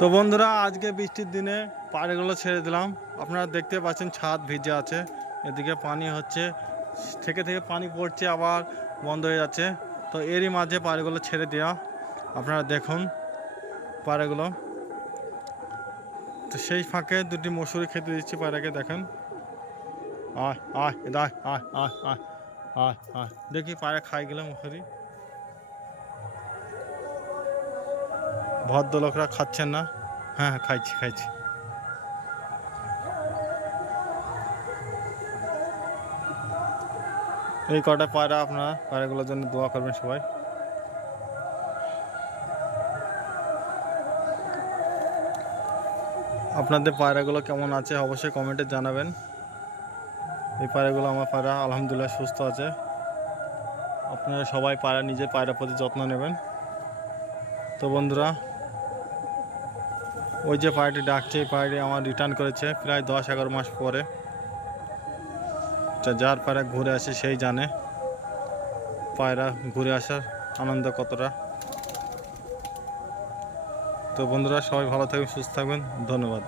তো বন্ধুরা, আজকে বৃষ্টির দিনে পাড়গুলো ছেড়ে দিলাম। আপনারা দেখতে পাচ্ছেন ছাদ ভিজে আছে, এদিকে পানি হচ্ছে, থেকে থেকে পানি পড়ছে আবার বন্ধ হয়ে যাচ্ছে। তো এরই মাঝে পাড়গুলো ছেড়ে দেওয়া, আপনারা দেখুন পাড়গুলো। তো সেই ফাঁকে দুটি মশুরি খেতে দিচ্ছি পায়রাকে, দেখেন। আয় আয় আয় আয় আয় আয় আয় আয়, দেখি পায়রা খাই গেলে মশুরি। ভদ্রলোকরা খাচ্ছেন না? হ্যাঁ হ্যাঁ, খাইছি খাইছি। এই কটা পায়রা, আপনারা পায়রাগুলোর জন্য দোয়া করবেন সবাই। আপনাদের পায়রাগুলো কেমন আছে অবশ্যই কমেন্টে জানাবেন। এই পায়রাগুলো আমার পায়রা আলহামদুলিল্লাহ সুস্থ আছে। আপনারা সবাই পায়রা, নিজের পায়রার প্রতি যত্ন নেবেন। তো বন্ধুরা, ওই যে পায়রাটি ডাকছে, এই পায়রাটি আমার রিটার্ন করেছে প্রায় 10-11 মাস পরে। যার পায়রা ঘুরে আসে সেই জানে পায়রা ঘুরে আসার আনন্দ কতটা। তো বন্ধুরা, সবাই ভালো থাকবেন, সুস্থ থাকবেন, ধন্যবাদ।